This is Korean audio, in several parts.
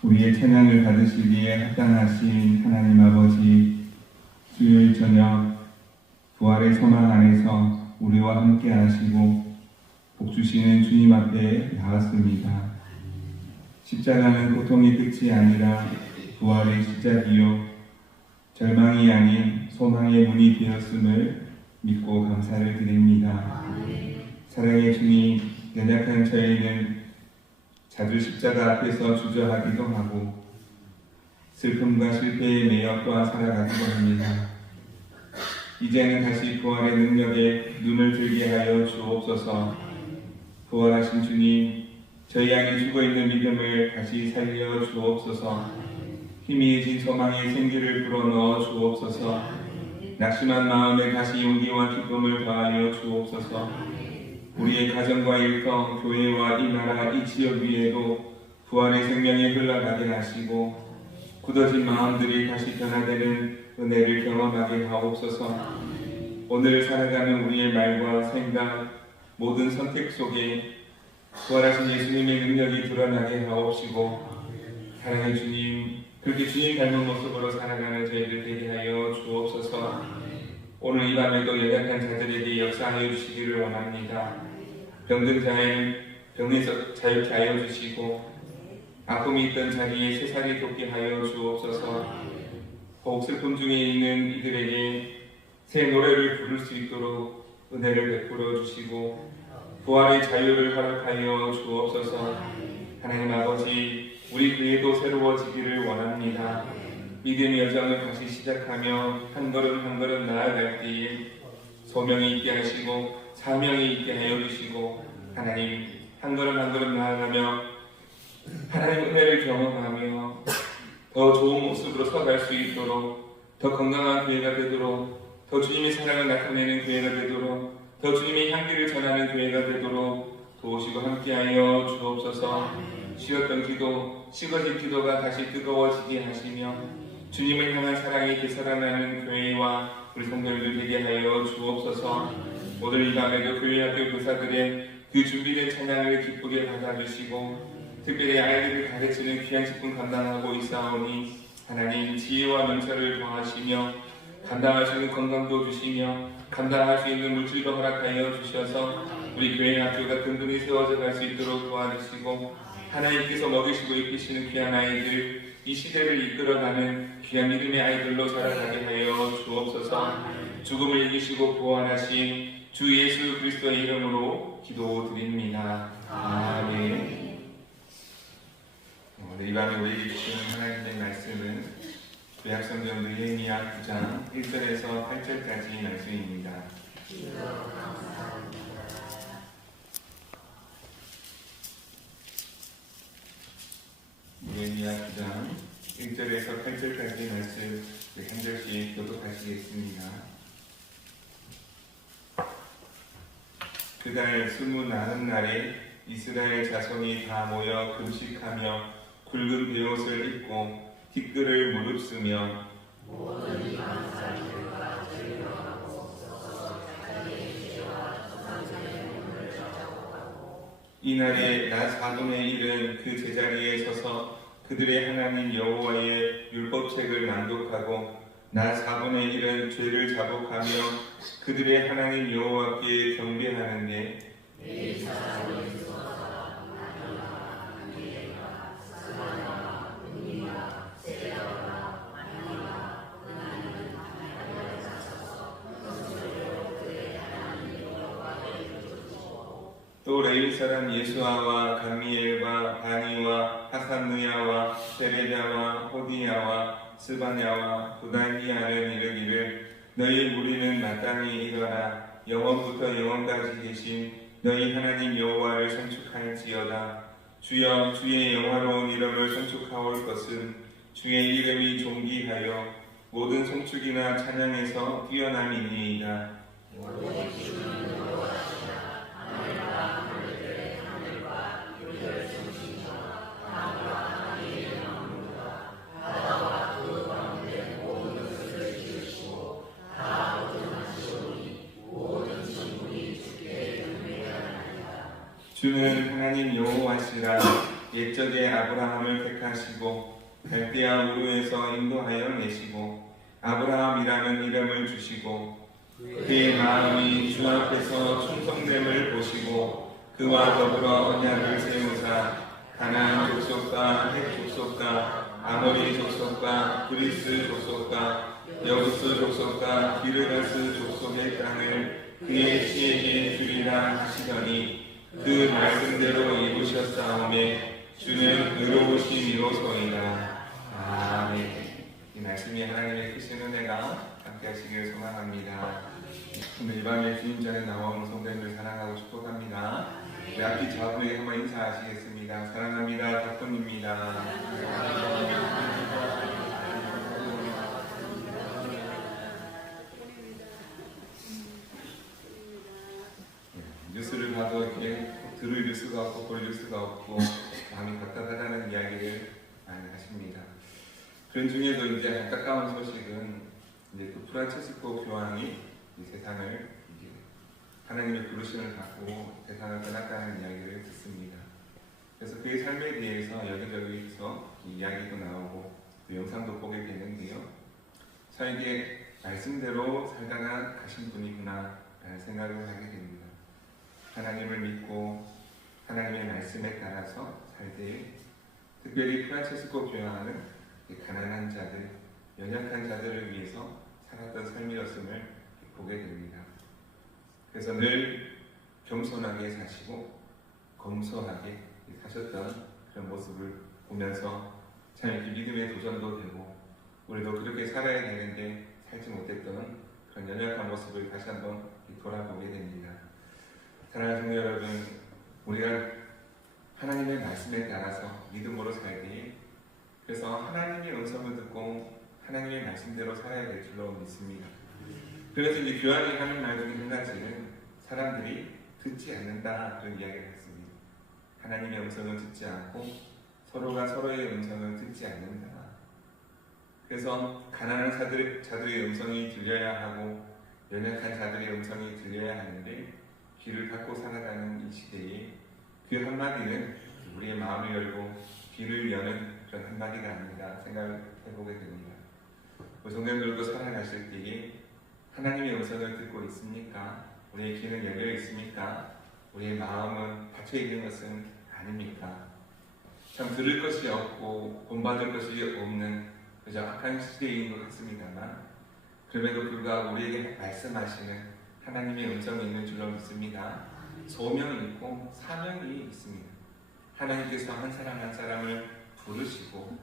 우리의 찬양을 받으시기에 합당하신 하나님 아버지, 수요일 저녁 부활의 소망 안에서 우리와 함께 하시고 복 주시는 주님 앞에 나왔습니다. 십자가는 고통의 끝이 아니라 부활의 시작이요 절망이 아닌 소망의 문이 되었음을 믿고 감사를 드립니다. 사랑의 주님, 연약한 저희는 자주 십자가 앞에서 주저하기도 하고 슬픔과 실패에 매여 또한 살아가기도 합니다. 이제는 다시 부활의 능력에 눈을 들게 하여 주옵소서. 부활하신 주님, 저희 안에 죽어있는 믿음을 다시 살려 주옵소서. 희미해진 소망의 생기를 불어넣어 주옵소서. 낙심한 마음에 다시 용기와 기쁨을 더하여 주옵소서. 우리의 가정과 일터, 교회와 이 나라, 이 지역 위에도 부활의 생명이 흘러가게 하시고 굳어진 마음들이 다시 변화되는 은혜를 경험하게 하옵소서. 오늘 살아가는 우리의 말과 생각, 모든 선택 속에 부활하신 예수님의 능력이 드러나게 하옵시고 사랑의 주님, 그렇게 주님 닮은 모습으로 살아가는 저희들 되게 하여 주옵소서. 오늘 이 밤에도 연약한 자들에게 역사하여 주시기를 원합니다. 병든 자는 병에서 자유케 하여 주시고 아픔이 있던 자리에 새살이 돋게 하여 주옵소서. 혹 슬픔 중에 있는 이들에게 새 노래를 부를 수 있도록 은혜를 베풀어 주시고 부활의 자유를 허락하여 주옵소서. 하나님 아버지, 우리 교회도 새로워지기를 원합니다. 믿음의 여정을 다시 시작하며 한 걸음 한 걸음 나아갈 때에 소명이 있게 하시고 사명이 있게 하여 주시고 하나님 한 걸음 한 걸음 나아가며 하나님의 은혜를 경험하며 더 좋은 모습으로 서갈 수 있도록 더 건강한 교회가 되도록 더 주님의 사랑을 나타내는 교회가 되도록 더 주님의 향기를 전하는 교회가 되도록 도우시고 함께하여 주옵소서. 쉬었던 기도, 식어진 기도가 다시 뜨거워지게 하시며 주님을 향한 사랑이 되살아나는 교회와 우리 성도님들 되게 하여 주옵소서. 오늘 이 밤에도 교회 학교 교사들의 그 준비된 찬양을 기쁘게 받아주시고 특별히 아이들을 가르치는 귀한 직분 감당하고 있사오니 하나님 지혜와 명철을 더하시며 감당할 수 있는 건강도 주시며 감당할 수 있는 물질도 허락하여 주셔서 우리 교회 학교가 든든히 세워져 갈 수 있도록 도와주시고 하나님께서 먹이시고 입히시는 귀한 아이들, 이 시대를 이끌어가는 귀한 믿음의 아이들로 자라가게 하여 주옵소서. 죽음을 이기시고 부활하신 주 예수 그리스도의 이름으로 기도드립니다. 아멘. 이 밤에 우리에게 주시는 하나님의 말씀은 구약성경 느헤미야 9장 1절에서 8절까지 말씀입니다. 느헤미야 9장 1절에서 8절까지 말씀 한 절씩 교독하시겠습니다. 그달 29날에 이스라엘 자손이 다 모여 금식하며 굵은 베옷을 입고 티끌을 무릅쓰며 이날에 나 4분의 1은 그 제자리에 서서 그들의 하나님 여호와의 율법책을 낭독하고 나 4분의 1은 죄를 자복하며 그들의 하나님 여호와께 경배하는데 또 레위 사람 예수아와 감미엘과 바니와 하산느야와 세레랴와 호디야와 스바냐와 부다히아는 이르기를 너희 무리는 마땅히 일어나 영원부터 영원까지 계신 너희 하나님 여호와를 선축할지어다. 주여 주의 영화로운 이름을 선축하올 것은 주의 이름이 존귀하여 모든 송축이나 찬양에서 뛰어남이니이다. 주는 하나님 여호와시라. 옛적에 아브라함을 택하시고 갈대아 우르에서 인도하여 내시고 아브라함이라는 이름을 주시고 그의 마음이 주 앞에서 충성됨을 보시고 그와 더불어 언약을 세우사 가나안 족속과 헷 족속과 아모리 족속과 그리스 족속과 여부스 족속과 기르다스 족속의 땅을 그의 씨에게 주리라 하시더니 그 말씀대로 이루셨사오매 주는 의로우심이로소이다. 아멘. 이 말씀이 하나님의 크신 은혜가 함께 하시길 소망합니다. 오늘 이 밤에 주님 전에 나온 성도님들 사랑하고 축복합니다. 우리 앞뒤 좌우에게 한번 인사하시겠습니다. 사랑합니다. 덕분입니다. 뉴스를 봐도 이렇게 들을 뉴스가 없고 볼 뉴스가 없고 마음이 답답하다는 이야기를 많이 하십니다. 그런 중에도 이제 안타까운 소식은 이제 그 프란체스코 교황이 이 세상을 이제 하나님의 부르심을 받고 세상을 떠났다는 이야기를 듣습니다. 그래서 그의 삶에 대해서 여기저기서 이야기도 나오고 그 영상도 보게 되는데요. 저에게 말씀대로 살다가 가신 분이구나 라는 생각을 하게 됩니다. 하나님을 믿고 하나님의 말씀에 따라서 살 때에 특별히 프란체스코 교황은 가난한 자들, 연약한 자들을 위해서 살았던 삶이었음을 보게 됩니다. 그래서 늘 겸손하게 사시고 검소하게 사셨던 그런 모습을 보면서 참 이렇게 믿음의 도전도 되고 우리도 그렇게 살아야 되는데 살지 못했던 그런 연약한 모습을 다시 한번 돌아보게 됩니다. 사랑하는 성도 여러분, 우리가 하나님의 말씀에 따라서 믿음으로 살 때에 그래서 하나님의 음성을 듣고 하나님의 말씀대로 살아야 될 줄로 믿습니다. 그래서 이제 교황이 하는 말 중에 한 가지는 사람들이 듣지 않는다 그런 이야기를 했습니다. 하나님의 음성을 듣지 않고 서로가 서로의 음성을 듣지 않는다. 그래서 가난한 자들의 음성이 들려야 하고 연약한 자들의 음성이 들려야 하는데 귀를 닫고 살아가는 이 시대에 그 한마디는 우리의 마음을 열고 귀를 여는 그런 한마디가 아닌가 생각을 해보게 됩니다. 우리 성도님들도 살아가실 때에 하나님의 음성을 듣고 있습니까? 우리의 귀는 열려 있습니까? 우리의 마음은 닫혀 있는 것은 아닙니까? 참 들을 것이 없고 본받을 것이 없는 그저 악한 시대인 것 같습니다만 그럼에도 불구하고 우리에게 말씀하시는 하나님의 음성이 있는 줄로 믿습니다. 소명이 있고 사명이 있습니다. 하나님께서 한 사람 한 사람을 부르시고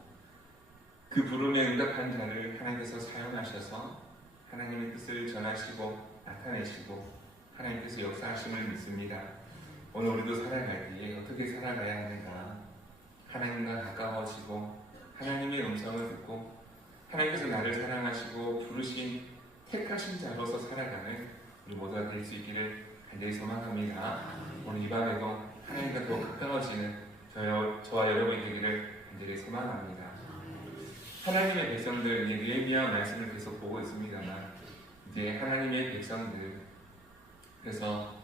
그 부름에 응답한 자를 하나님께서 사용하셔서 하나님의 뜻을 전하시고 나타내시고 하나님께서 역사하심을 믿습니다. 오늘 우리도 살아갈 때에 어떻게 살아가야 하는가? 하나님과 가까워지고 하나님의 음성을 듣고 하나님께서 나를 사랑하시고 부르신 택하신 자로서 살아가는 우리 모두가 될 수 있기를 간절히 소망합니다. 오늘 이 밤에도 하나님과 더 가까워지는 저와 여러분이 되기를 간절히 소망합니다. 하나님의 백성들, 느헤미야 말씀을 계속 보고 있습니다만 이제 하나님의 백성들 그래서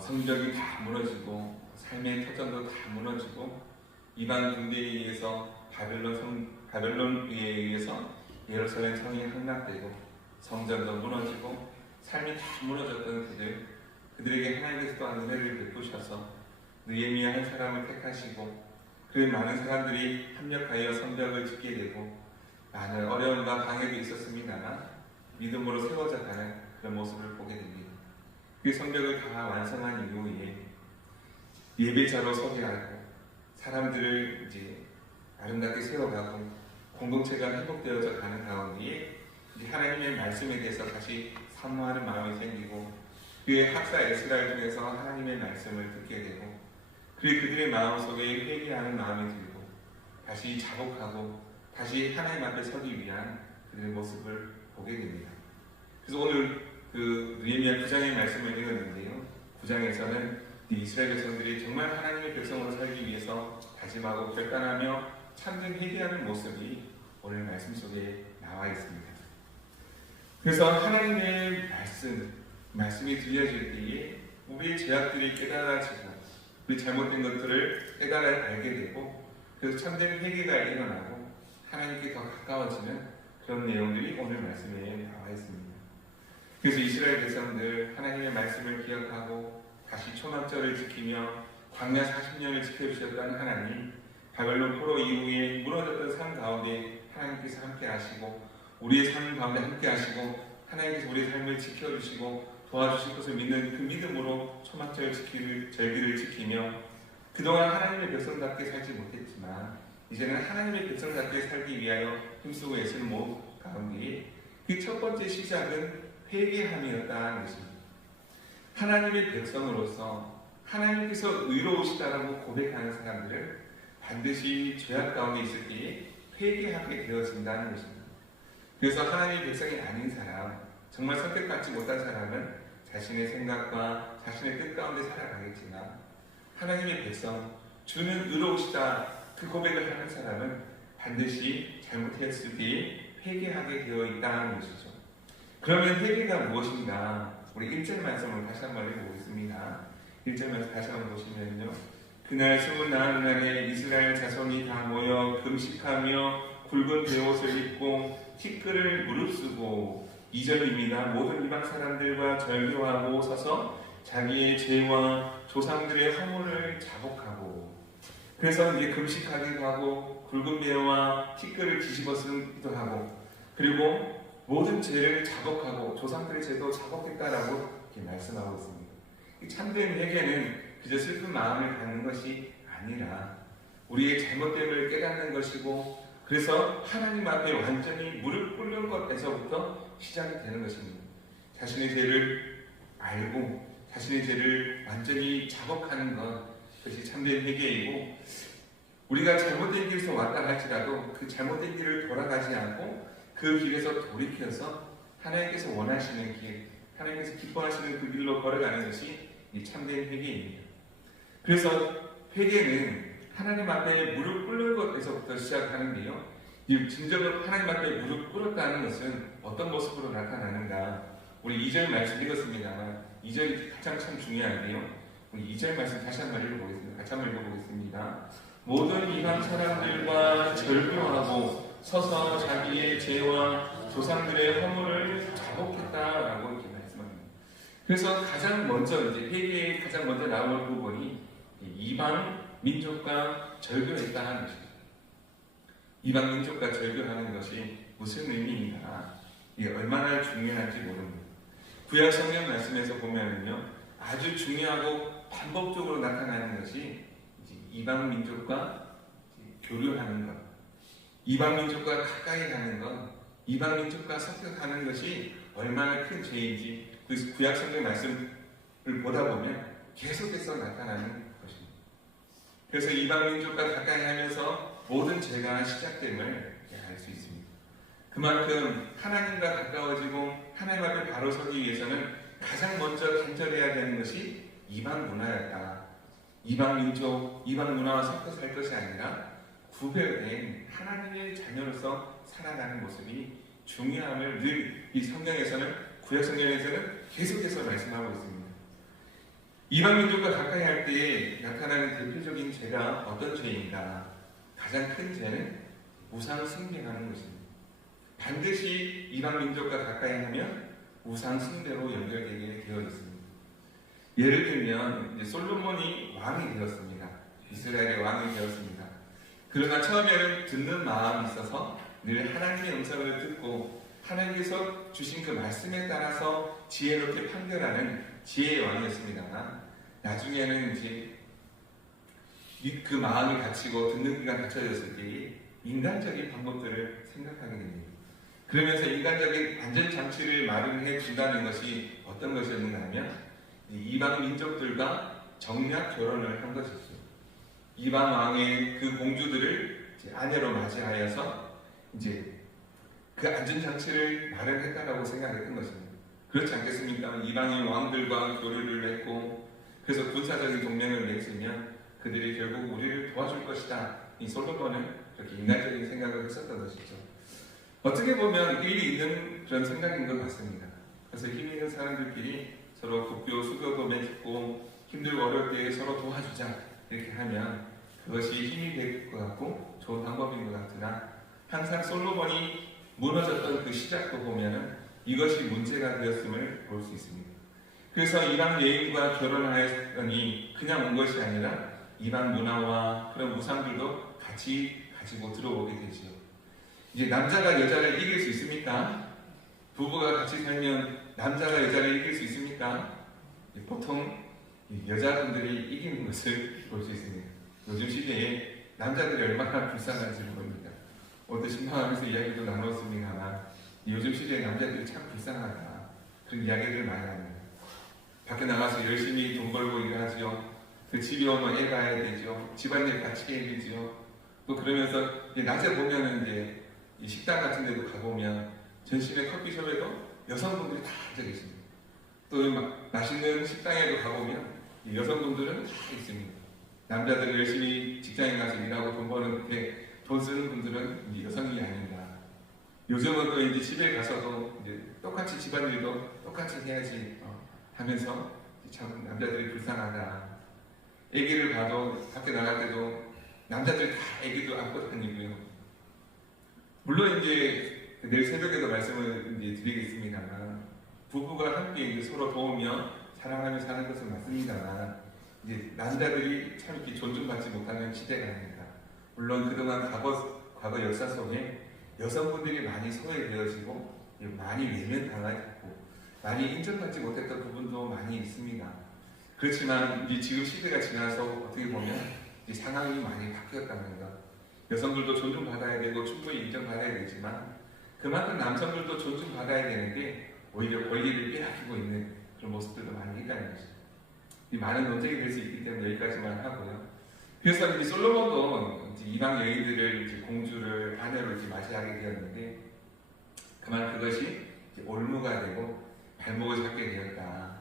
성벽이 다 무너지고 삶의 터전도 다 무너지고 이방 군대에 의해서 바벨론에 의해서 예루살렘 성이 함락되고 성전도 무너지고 삶이 다 무너졌던 그들에게 하나님께서 또한 은혜를 베푸셔서 느헤미야 한 사람을 택하시고 그 많은 사람들이 합력하여 성벽을 짓게 되고 많은 어려움과 방해도 있었습니다만 믿음으로 세워져 가는 그런 모습을 보게 됩니다. 그 성벽을 다 완성한 이후에 예배자로 서게 하고 사람들을 이제 아름답게 세워가고 공동체가 회복되어져 가는 가운데에 이제 하나님의 말씀에 대해서 다시 사모하는 마음이 생기고 그의 학사 에스라를 통해서 하나님의 말씀을 듣게 되고 그들의 마음속에 회개하는 마음이 들고 다시 자복하고 다시 하나님 앞에 서기 위한 그들의 모습을 보게 됩니다. 그래서 오늘 그 느헤미야 9장의 말씀을 읽었는데요. 9장에서는 이스라엘 백성들이 정말 하나님의 백성으로 살기 위해서 다짐하고 결단하며 참된 회개하는 모습이 오늘 말씀 속에 나와 있습니다. 그래서 하나님의 말씀이 들려질 때에 우리의 죄악들이 깨달아지고 우리 잘못된 것들을 깨달아 알게 되고 그래서 참된 회개가 일어나고 하나님께 더 가까워지는 그런 내용들이 오늘 말씀에 나와 있습니다. 그래서 이스라엘 백성들 하나님의 말씀을 기억하고 다시 초막절을 지키며 광야 40년을 지켜주셨던 하나님, 바벨론 포로 이후에 무너졌던 삶 가운데 하나님께서 함께 하시고 우리의 삶 가운데 함께 하시고 하나님께서 우리의 삶을 지켜주시고 도와주실 것을 믿는 그 믿음으로 초막절 절기를 지키며 그동안 하나님의 백성답게 살지 못했지만 이제는 하나님의 백성답게 살기 위하여 힘쓰고 애쓰는 모든 가운데 그 첫 번째 시작은 회개함이었다는 것입니다. 하나님의 백성으로서 하나님께서 의로우시다라고 고백하는 사람들은 반드시 죄악 가운데 있을 때에 회개하게 되어진다는 것입니다. 그래서 하나님의 백성이 아닌 사람, 정말 선택받지 못한 사람은 자신의 생각과 자신의 뜻 가운데 살아가겠지만 하나님의 백성, 주는 의로우시다 그 고백을 하는 사람은 반드시 잘못했을 때에 회개하게 되어 있다는 것이죠. 그러면 회개가 무엇인가? 우리 1절 말씀을 다시 한번 읽어보겠습니다. 1절 말씀 다시 한번 보시면요. 그날 소문 나는 날에 이스라엘 자손이 다 모여 금식하며 굵은 베옷을 입고 티끌을 무릅쓰고 2절입니다. 모든 이방 사람들과 절교하고 서서 자기의 죄와 조상들의 허물을 자복하고 그래서 이제 금식하기도 하고 굵은 베와 티끌을 뒤집어 쓰기도 하고 그리고 모든 죄를 자복하고 조상들의 죄도 자복했다라고 이렇게 말씀하고 있습니다. 참된 회개는 그저 슬픈 마음을 갖는 것이 아니라 우리의 잘못됨을 깨닫는 것이고 그래서 하나님 앞에 완전히 무릎 꿇는 것에서부터 시작이 되는 것입니다. 자신의 죄를 알고 자신의 죄를 완전히 자복하는 것, 그것이 참된 회개이고 우리가 잘못된 길에서 왔다 할지라도 그 잘못된 길을 돌아가지 않고 그 길에서 돌이켜서 하나님께서 원하시는 길, 하나님께서 기뻐하시는 그 길로 걸어가는 것이 이 참된 회개입니다. 그래서 회개는 하나님 앞에 무릎 꿇는 것에서부터 시작하는데요. 진정으로 하나님 앞에 무릎 꿇었다는 것은 어떤 모습으로 나타나는가? 우리 2절 말씀 읽었습니다만 2절이 가장 참 중요한데요. 우리 2절 말씀 다시 한번 읽어보겠습니다. 같이 한번 읽어보겠습니다. 모든 이방 사람들과 절교하고 서서 자기의 죄와 조상들의 허물을 자복했다라고 이렇게 말씀합니다. 그래서 가장 먼저 이제 회개에 가장 먼저 나오는 부분이 이방 민족과 절교했다는 것입니다. 이방 민족과 절교하는 것이 무슨 의미인가? 이게 얼마나 중요한지 모릅니다. 구약 성경 말씀에서 보면은요, 아주 중요하고 반복적으로 나타나는 것이 이방 민족과 교류하는 것, 이방 민족과 가까이 가는 것, 이방 민족과 섞여가는 것이 얼마나 큰 죄인지 그 구약 성경 말씀을 보다 보면 계속해서 나타나는 것입니다. 그래서 이방 민족과 가까이 하면서 모든 죄가 시작됨을 알 수 있습니다. 그만큼 하나님과 가까워지고 하나님 앞에 바로 서기 위해서는 가장 먼저 단절해야 되는 것이 이방 문화였다. 이방 민족, 이방 문화와 섞여 살 것이 아니라 구별된 하나님의 자녀로서 살아가는 모습이 중요함을 늘 이 성경에서는, 구약 성경에서는 계속해서 말씀하고 있습니다. 이방 민족과 가까이 할 때에 나타나는 대표적인 죄가 어떤 죄인가? 가장 큰 죄는 우상 숭배하는 것입니다. 반드시 이방 민족과 가까이 하면 우상 숭배로 연결되게 되어 있습니다. 예를 들면 솔로몬이 왕이 되었습니다. 이스라엘의 왕이 되었습니다. 그러나 처음에는 듣는 마음이 있어서 늘 하나님의 음성을 듣고 하나님께서 주신 그 말씀에 따라서 지혜롭게 판결하는 지혜의 왕이었습니다만 나중에는 이제 그 마음이 갇히고 듣는 귀가 닫혀졌을 때에 인간적인 방법들을 생각하게 됩니다. 그러면서 인간적인 안전장치를 마련해 준다는 것이 어떤 것이었는가 하면 이방 민족들과 정략 결혼을 한 것이죠. 이방 왕의 그 공주들을 아내로 맞이하여서 이제 그 안전장치를 마련했다라고 생각했던 것입니다. 그렇지 않겠습니까? 이방의 왕들과 교류를 했고 그래서 군사적인 동맹을 맺으면 그들이 결국 우리를 도와줄 것이다. 이 솔로몬은 그렇게 인간적인 생각을 했었던 것이죠. 어떻게 보면 일리 있는 그런 생각인 것 같습니다. 그래서 힘 있는 사람들끼리 서로 국교, 수교도 맺고 힘들고 어려울 때 서로 도와주자 이렇게 하면 그것이 힘이 될 것 같고 좋은 방법인 것 같으나 항상 솔로몬이 무너졌던 그 시작도 보면은 이것이 문제가 되었음을 볼 수 있습니다. 그래서 이방 여인과 결혼하였더니 그냥 온 것이 아니라 이방 문화와 그런 우상들도 같이 가지고 들어오게 되죠. 이제 남자가 여자를 이길 수 있습니까? 부부가 같이 살면 남자가 여자를 이길 수 있습니까? 보통 여자분들이 이기는 것을 볼 수 있습니다. 요즘 시대에 남자들이 얼마나 불쌍한지 모릅니다. 오늘 신방하면서 이야기도 나눴습니다만 요즘 시대에 남자들이 참 불쌍하다 그런 이야기를 많이 합니다. 밖에 나가서 열심히 돈 벌고 일하지요. 그 집에 오면 애 봐야 되죠. 집안일 같이 해야 되죠. 또 그러면서 낮에 보면은 이제 이 식당 같은 데도 가보면 전신의 커피숍에도 여성분들이 다 앉아 계십니다. 또 맛있는 식당에도 가보면 여성분들은 다 있습니다. 남자들이 열심히 직장에 가서 일하고 돈 버는데 돈 쓰는 분들은 여성이 아닌가. 요즘은 또 이제 집에 가서도 이제 똑같이 집안일도 똑같이 해야지 하면서 참 남자들이 불쌍하다. 아기를 봐도 밖에 나갈 때도 남자들이 다 아기도 안고 다니고요. 물론 이제 내일 새벽에도 말씀을 이제 드리겠습니다만 부부가 함께 이제 서로 도우며 사랑하며 사는 것은 맞습니다만 이제 남자들이 참 이렇게 존중받지 못하는 시대가 아닙니다. 물론 그동안 과거 역사 속에 여성분들이 많이 소외되어지고 많이 외면당하고 많이 인정받지 못했던 부분도 많이 있습니다. 그렇지만 이제 지금 시대가 지나서 어떻게 보면 이제 상황이 많이 바뀌었다는 것. 여성들도 존중받아야 되고 충분히 인정받아야 되지만 그만큼 남성들도 존중받아야 되는데 오히려 권리를 빼앗기고 있는 그런 모습들도 많이 있다는 것이죠. 이 많은 논쟁이 될 수 있기 때문에 여기까지만 하고요. 그래서 이제 솔로몬도 이제 이방 여인들을 이제 공주를 아내로 이제 맞이하게 되었는데 그만 그것이 이제 올무가 되고 발목을 잡게 되었다.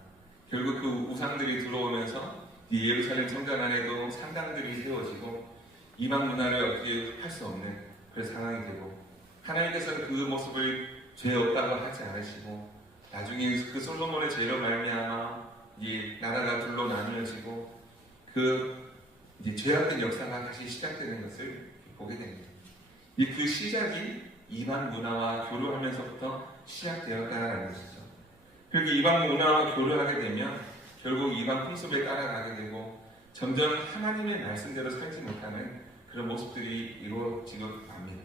결국 그 우상들이 들어오면서 예루살렘 성전 안에도 상당들이 세워지고 이방 문화를 어떻게 할 수 없는 그런 상황이 되고 하나님께서는 그 모습을 죄 없다고 하지 않으시고 나중에 그 솔로몬의 죄로 말미암아 이 나라가 둘로 나뉘어지고 그 이제 죄악된 역사가 다시 시작되는 것을 보게 됩니다. 그 시작이 이방 문화와 교류하면서부터 시작되었다는 것이죠. 그렇게 이방 문화와 교류하게 되면 결국 이방 풍습에 따라가게 되고 점점 하나님의 말씀대로 살지 못하는 그런 모습들이 이루어지고 갑니다.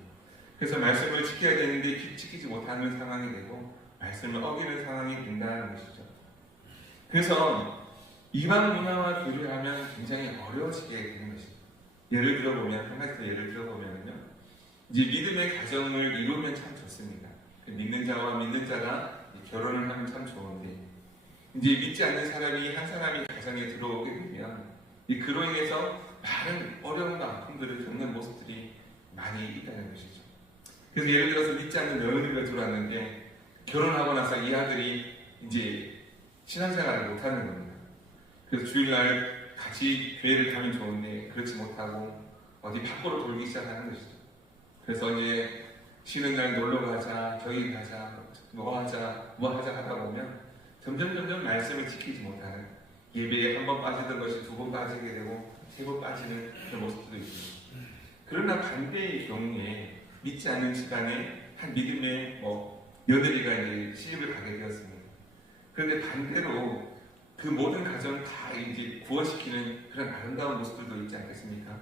그래서 말씀을 지켜야 되는데 지키지 못하는 상황이 되고 말씀을 어기는 상황이 된다는 것이죠. 그래서 이방 문화와 교류하면 굉장히 어려워지게 되는 것입니다. 예를 들어보면, 한 가지 더 예를 들어보면요. 이제 믿음의 가정을 이루면 참 좋습니다. 믿는 자와 믿는 자가 결혼을 하면 참 좋은데, 이제 믿지 않는 사람이 한 사람이 가정에 들어오게 되면, 그로 인해서 많은 어려움과 아픔들을 겪는 모습들이 많이 있다는 것이죠. 그래서 예를 들어서 믿지 않는 며느리가 들어왔는데, 결혼하고 나서 이 아들이 이제 신앙생활을 못하는 겁니다. 그래서 주일날 같이 교회를 가면 좋은데 그렇지 못하고 어디 밖으로 돌기 시작하는 것이죠. 그래서 이제 쉬는 날 놀러 가자, 저기 가자, 뭐 하자 하다 보면 점점 말씀을 지키지 못하는 예배에 한 번 빠지던 것이 두 번 빠지게 되고 세 번 빠지는 그런 모습도 있습니다. 그러나 반대의 경우에 믿지 않는 집안에 한 믿음의 며느리가 이제 시집을 가게 되었습니다. 그런데 반대로 그 모든 가정을 다 이제 구원시키는 그런 아름다운 모습들도 있지 않겠습니까?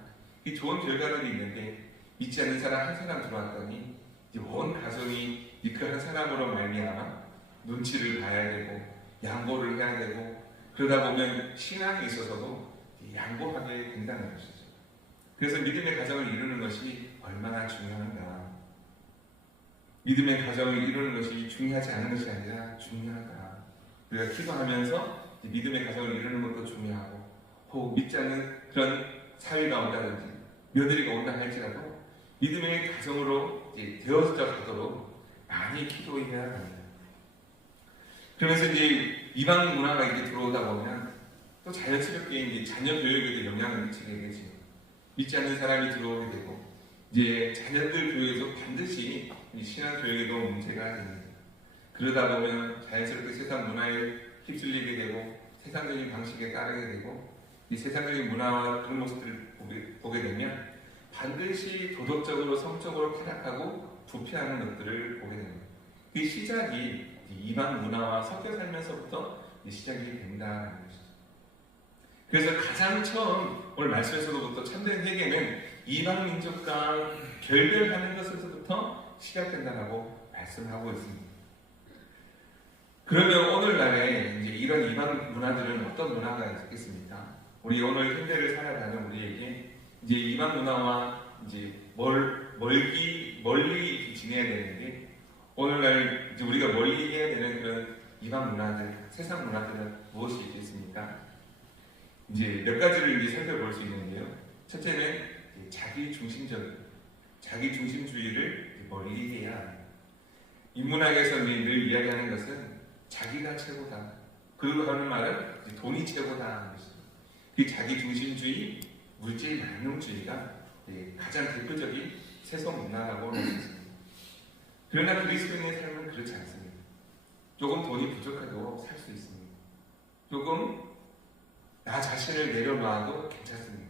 이 좋은 결과들이 있는데 믿지 않는 사람 한 사람 들어왔더니 이제 온 가정이 그 한 사람으로 말미암아 눈치를 봐야 되고 양보를 해야 되고 그러다 보면 신앙에 있어서도 양보하게 된다는 것이죠. 그래서 믿음의 가정을 이루는 것이 얼마나 중요한가. 믿음의 가정을 이루는 것이 중요하지 않은 것이 아니라 중요하다. 우리가 기도하면서 믿음의 가정을 이루는 것도 중요하고 혹 믿지 않는 그런 사회가 온다든지 며느리가 온다 할지라도 믿음의 가정으로 되어져 가도록 많이 기도해야 합니다. 그러면서 이제 이방 문화가 이렇게 들어오다 보면 또 자연스럽게 이제 자녀 교육에도 영향을 미치게 되죠. 믿지 않는 사람이 들어오게 되고 이제 자녀들 교육에도 반드시 신앙 교육에도 문제가 됩니다. 그러다 보면 자연스럽게 세상 문화에 휩쓸리게 되고 세상적인 방식에 따르게 되고 이 세상적인 문화와 그런 모습들을 보게 되면 반드시 도덕적으로 성적으로 타락하고 부패하는 것들을 보게 됩니다. 그 시작이 이방 문화와 섞여 살면서부터 시작이 된다는 것이죠. 그래서 가장 처음 오늘 말씀에서부터 참된 회개는 이방 민족과 결별하는 것에서부터 시작된다라고 말씀하고 있습니다. 그러면 오늘날에 이제 이런 이방 문화들은 어떤 문화가 있겠습니까? 우리 오늘 현대를 살아가는 우리에게 이제 이방 문화와 이제 멀리 지내야 되는데 오늘날 이제 우리가 멀리 해야 되는 그런 이방 문화들, 세상 문화들은 무엇이 있겠습니까? 이제 몇 가지를 이제 살펴볼 수 있는데요. 첫째는 자기 중심주의를 멀리 해야 합니다. 인문학에서 늘 이야기하는 것은 자기가 최고다. 그리고 하는 말은 돈이 최고다 하는 것입니다. 그 자기 중심주의, 물질 양용주의가 가장 대표적인 세속 문화라고 할 수 있습니다. 그러나 그리스도인의 삶은 그렇지 않습니다. 조금 돈이 부족해도 살 수 있습니다. 조금 나 자신을 내려놔도 괜찮습니다.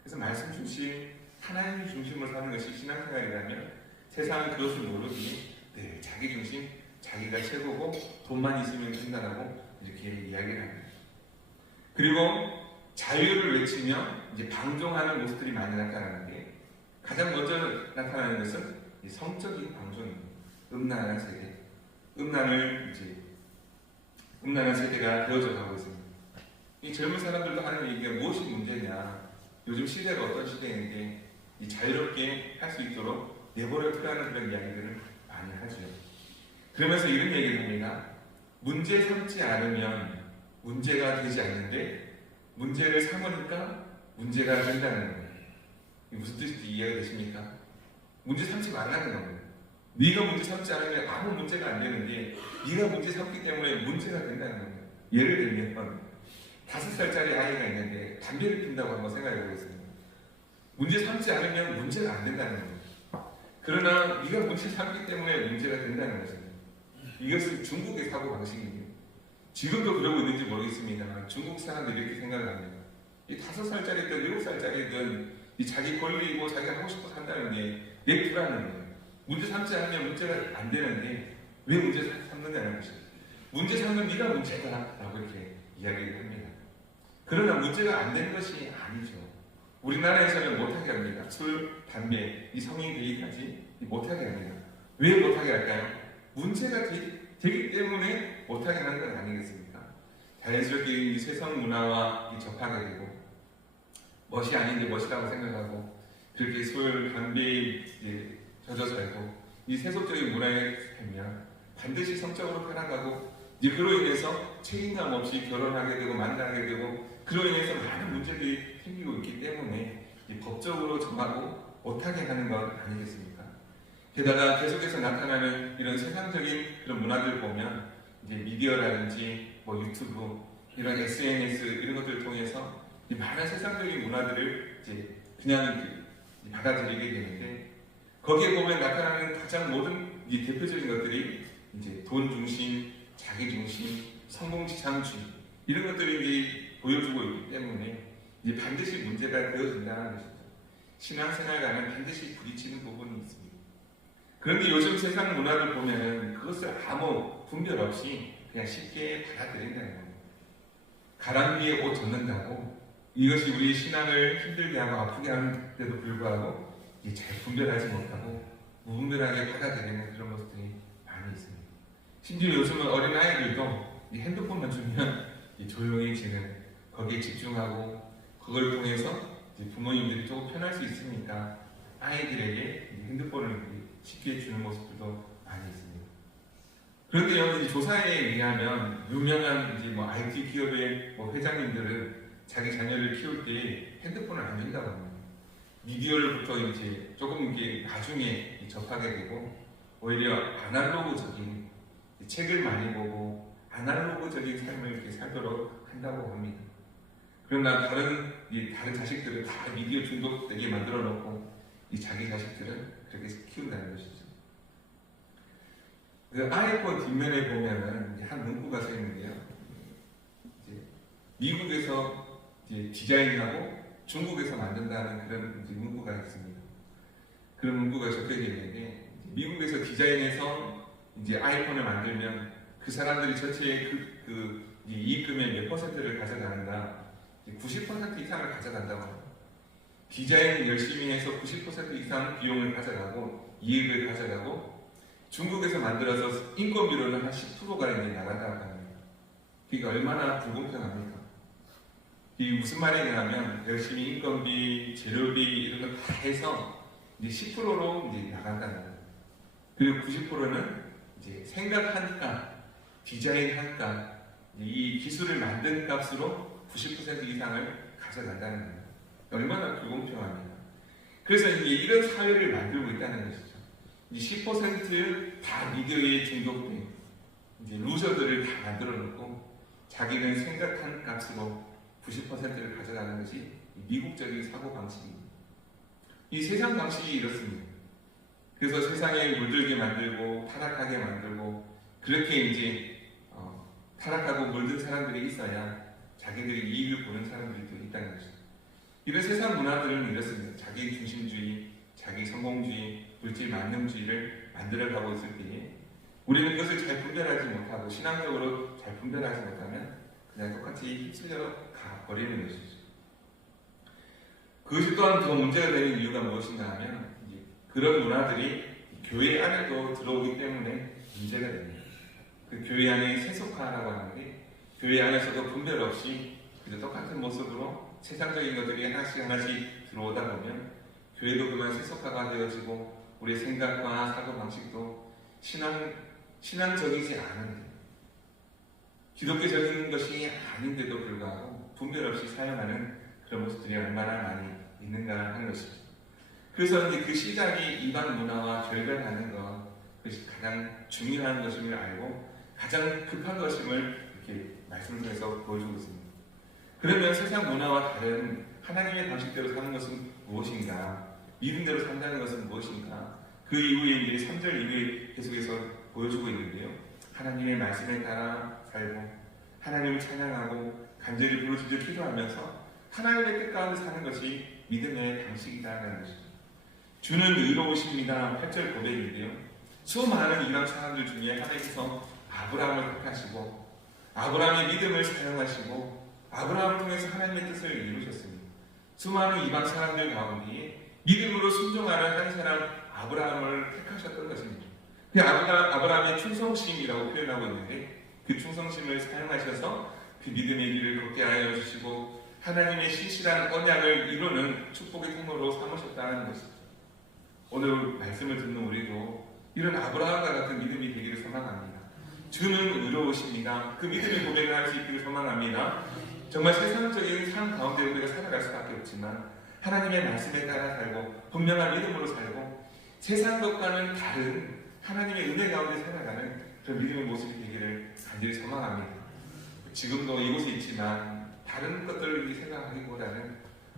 그래서 말씀 중심, 하나님 중심으로 사는 것이 신앙생활이라면 세상은 그것을 모르기에 네, 자기 중심, 자기가 최고고 돈만 있으면 된다라고 이렇게 이야기를 합니다. 그리고 자유를 외치며 이제 방종하는 모습들이 많이 나타나는데 가장 먼저 나타나는 것은 성적인 방종입니다. 음란한 세대, 음란한 세대가 되어져 가고 있습니다. 이 젊은 사람들도 하는 얘기가 무엇이 문제냐? 요즘 시대가 어떤 시대인데 이 자유롭게 할 수 있도록 내버려 두라는 그런 이야기들을 많이 하죠. 그러면서 이런 얘기를 합니다. 문제 삼지 않으면 문제가 되지 않는데 문제를 삼으니까 문제가 된다는 거예요. 무슨 뜻인지 이해가 되십니까? 문제 삼지 말라는 겁니다. 네가 문제 삼지 않으면 아무 문제가 안 되는데 네가 문제 삼기 때문에 문제가 된다는 겁니다. 예를 들면 5살짜리 아이가 있는데 담배를 핀다고 한번 생각해 보겠습니다. 문제 삼지 않으면 문제가 안 된다는 겁니다. 그러나 네가 문제 삼기 때문에 문제가 된다는 것입니다. 이것은 중국의 사고방식입니다. 지금도 그러고 있는지 모르겠습니다만 중국 사람들이 이렇게 생각을 합니다. 이 5살짜리든 7살짜리든 이 자기 권리이고 자기가 하고 싶어 한다는 게 냅두라는 거예요. 문제 삼지 않으면 문제가 안 되는데 왜 문제 삼느냐는 것입니다. 문제 삼는 네가 문제다 라고 이렇게 이야기를 합니다. 그러나 문제가 안 되는 것이 아니죠. 우리나라에서는 못하게 합니다. 술, 담배, 이 성인 되기까지 못하게 합니다. 왜 못하게 할까요? 문제가 되기 때문에 못하게 하는 건 아니겠습니까? 자연스럽게 이 세상 문화와 접하게 되고 멋이 아닌데 멋이라고 생각하고 그렇게 술, 담배에 젖어 살고 이 세속적인 문화에 살면 반드시 성적으로 타락하고 그로 인해서 책임감 없이 결혼하게 되고 만나게 되고 그로 인해서 많은 문제들이 생기고 있기 때문에 법적으로 정하고 못하게 하는 것 아니겠습니까? 게다가 계속해서 나타나는 이런 세상적인 그런 문화들을 보면 이제 미디어라든지 유튜브 이런 SNS 이런 것들을 통해서 많은 세상적인 문화들을 이제 그냥 받아들이게 되는데 거기에 보면 나타나는 가장 모든 대표적인 것들이 이제 돈 중심, 자기 중심, 성공 지상주의 이런 것들이 이제 보여주고 있기 때문에 이제 반드시 문제가 되어진다는 것이죠. 신앙생활과는 반드시 부딪히는 부분이 있습니다. 그런데 요즘 세상 문화를 보면 그것을 아무 분별 없이 그냥 쉽게 받아들인다는 겁니다. 가랑비에 옷 젖는다고 이것이 우리 신앙을 힘들게 하고 아프게 하는데도 불구하고 잘 분별하지 못하고 무분별하게 받아들이는 그런 모습들이 많이 있습니다. 심지어 요즘은 어린 아이들도 핸드폰만 주면 조용해지는 거기에 집중하고 그걸 통해서 부모님들이 조금 편할 수 있으니까 아이들에게 핸드폰을 쉽게 주는 모습들도 많이 있습니다. 그런데요, 조사에 의하면 유명한 IT 기업의 회장님들은 자기 자녀를 키울 때 핸드폰을 안 준다고 합니다. 미디어로부터 조금 나중에 접하게 되고 오히려 아날로그적인 책을 많이 보고 아날로그적인 삶을 이렇게 살도록 한다고 합니다. 그러나 다른 자식들은 다 미디어 중독되게 만들어 놓고 자기 자식들은 그렇게 키운다는 것이죠. 그 아이폰 뒷면에 보면은 한 문구가 써 있는데요. 미국에서 이제 디자인하고 중국에서 만든다는 그런 이제 문구가 있습니다. 그런 문구가 적혀져 있는데 미국에서 디자인해서 이제 아이폰을 만들면 그 사람들이 전체의 이제 이익금의 몇 퍼센트를 가져가는가? 90% 이상을 가져간다고 해요. 디자인 열심히 해서 90% 이상 비용을 가져가고 이익을 가져가고 중국에서 만들어서 인건비로는 한 10%가 이제 나간다고 합니다. 그게 얼마나 불공평합니까? 이게 무슨 말이냐면 열심히 인건비, 재료비 이런 거 다 해서 이제 10%로 이제 나간다는 거예요. 그리고 90%는 이제 생각한 값, 디자인한 값, 이 기술을 만든 값으로 90% 이상을 가져간다는 거예요. 얼마나 불공평합니까? 그래서 이제 이런 사회를 만들고 있다는 것이죠. 이제 10%다 미디어에 중독된 이제 루저들을 다 만들어 놓고 자기는 생각한 값으로 90%를 가져가는 것이 미국적인 사고 방식입니다. 이 세상 방식이 이렇습니다. 그래서 세상에 물들게 만들고 타락하게 만들고 그렇게 이제 타락하고 물든 사람들이 있어야 자기들이 이익을 보는 사람들도 있다는 것입니다. 이런 세상 문화들은 이렇습니다. 자기 중심주의, 자기 성공주의, 물질 만능주의를 만들어가고 있을 때에 우리는 그것을 잘 분별하지 못하고 신앙적으로 잘 분별하지 못하면 그냥 똑같이 휩쓸려 가버리는 것이죠. 그것이 또한 더 문제가 되는 이유가 무엇인가 하면 이제 그런 문화들이 교회 안에도 들어오기 때문에 문제가 됩니다. 그 교회 안에 세속화라고 하는데 교회 안에서도 분별 없이 그저 똑같은 모습으로 세상적인 것들이 하나씩 들어오다 보면 교회도 그만 세속화가 되어지고 우리의 생각과 사고방식도 신앙적이지 않은데 기독교적인 것이 아닌데도 불구하고 분별 없이 사용하는 그런 모습들이 얼마나 많이 있는가 하는 것입니다. 그래서 이제 그 시작이 이방 문화와 결별하는 것, 그것이 가장 중요한 것임을 알고 가장 급한 것임을 이렇게 말씀을 통해서 보여주고 있습니다. 그러면 세상 문화와 다른 하나님의 방식대로 사는 것은 무엇인가? 믿음대로 산다는 것은 무엇인가? 그 이후에 이제 3절 이후에 계속해서 보여주고 있는데요. 하나님의 말씀에 따라 살고 하나님을 찬양하고 간절히 부르짖어 기도하면서 하나님의 뜻 가운데 사는 것이 믿음의 방식이다라는 것입니다. 주는 의로우십니다. 8절 고백인데요. 수많은 이방 사람들 중에 하나님께서 아브라함을 택하시고 아브라함의 믿음을 사용하시고 아브라함을 통해서 하나님의 뜻을 이루셨습니다. 수많은 이방 사람들 가운데 믿음으로 순종하는 한 사람 아브라함을 택하셨던 것입니다. 그 아브라함의 충성심이라고 표현하고 있는데 그 충성심을 사용하셔서 그 믿음의 길을 걷게 하여 주시고 하나님의 신실한 언약을 이루는 축복의 통로로 삼으셨다는 것입니다. 오늘 말씀을 듣는 우리도 이런 아브라함과 같은 믿음이 되기를 소망합니다. 주는 의로우십니다. 그 믿음의 고백을 할 수 있기를 소망합니다. 정말 세상적인 삶 가운데 우리가 살아갈 수밖에 없지만 하나님의 말씀에 따라 살고 분명한 믿음으로 살고 세상 것과는 다른 하나님의 은혜 가운데 살아가는 그런 믿음의 모습이 되기를 간절히 소망합니다. 지금도 이곳에 있지만 다른 것들을 생각하기보다는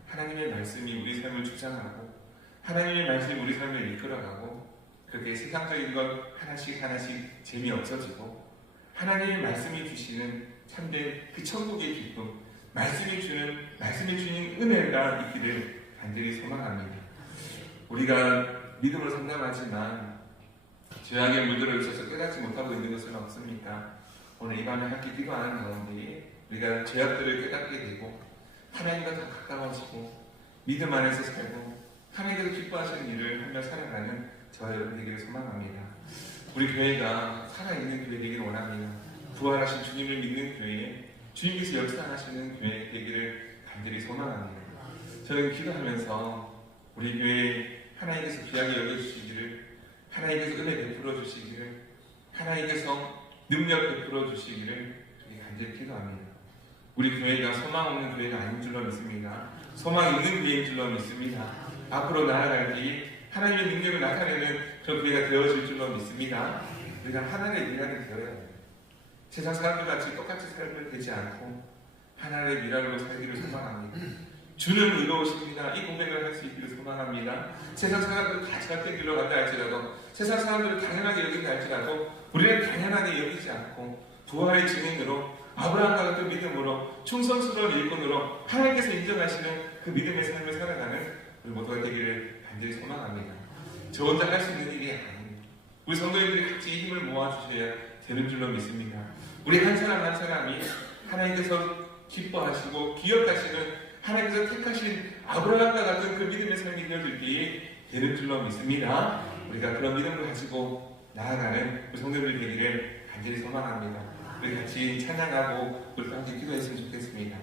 하나님의 말씀이 우리 삶을 주장하고 하나님의 말씀이 우리 삶을 이끌어가고 그렇게 세상적인 것 하나씩 재미없어지고 하나님의 말씀이 주시는 참된 그 천국의 기쁨 말씀이 주는 은혜가 있기를 간절히 소망합니다. 우리가 믿음으로 상담하지만 죄악에 물들어 있어서 깨닫지 못하고 있는 것은 없습니까? 오늘 이 밤에 함께 기도하는 가운데 우리가 죄악들을 깨닫게 되고 하나님과 더 가까워지고 믿음 안에서 살고 하나님께서 기뻐하시는 일을 하며 살아가는 저와 여러분 되기를 소망합니다. 우리 교회가 살아있는 교회 되기를 원합니다. 부활하신 주님을 믿는 교회, 주님께서 역사하시는 교회 되기를 간절히 소망합니다. 저는 기도하면서 우리 교회 하나님께서 귀하게 여겨주시기를 하나님께서 은혜 베풀어 주시기를 하나님께서 능력 베풀어 주시기를 간절히 기도합니다. 우리 교회가 소망 없는 교회가 아닌 줄로 믿습니다. 소망 있는 교회인 줄로 믿습니다. 앞으로 나아갈 때 하나님의 능력을 나타내는 그런 교회가 되어질 줄로 믿습니다. 우리가 하나님의 미랄이 되어야 합니다. 세상 사람들 같이 똑같이 살면 되지 않고 하나님의 미랄로 살기를 소망합니다. 주는 의로우십니다. 이 고백을 할 수 있기를 소망합니다. 세상 사람들은 다 잘된 길로 간다 할지라도 세상 사람들을 당연하게 여긴다 할지라도 우리는 당연하게 여기지 않고 부활의 증인으로 아브라함과 같은 믿음으로 충성스러운 일꾼으로 하나님께서 인정하시는 그 믿음의 삶을 살아가는 우리 모두가 되기를 간절히 소망합니다. 저 혼자 할 수 있는 일이 아닙니다. 우리 성도님들이 같이 힘을 모아주셔야 되는 줄로 믿습니다. 우리 한 사람 한 사람이 하나님께서 기뻐하시고 기억하시는 하나님께서 택하신 아브라함과 같은 그 믿음의 삶이 되어질 때에 되는 줄로 믿습니다. 우리가 그런 믿음을 가지고 나아가는 그 성도들 되기를 간절히 소망합니다. 우리 같이 찬양하고 우리 함께 기도했으면 좋겠습니다.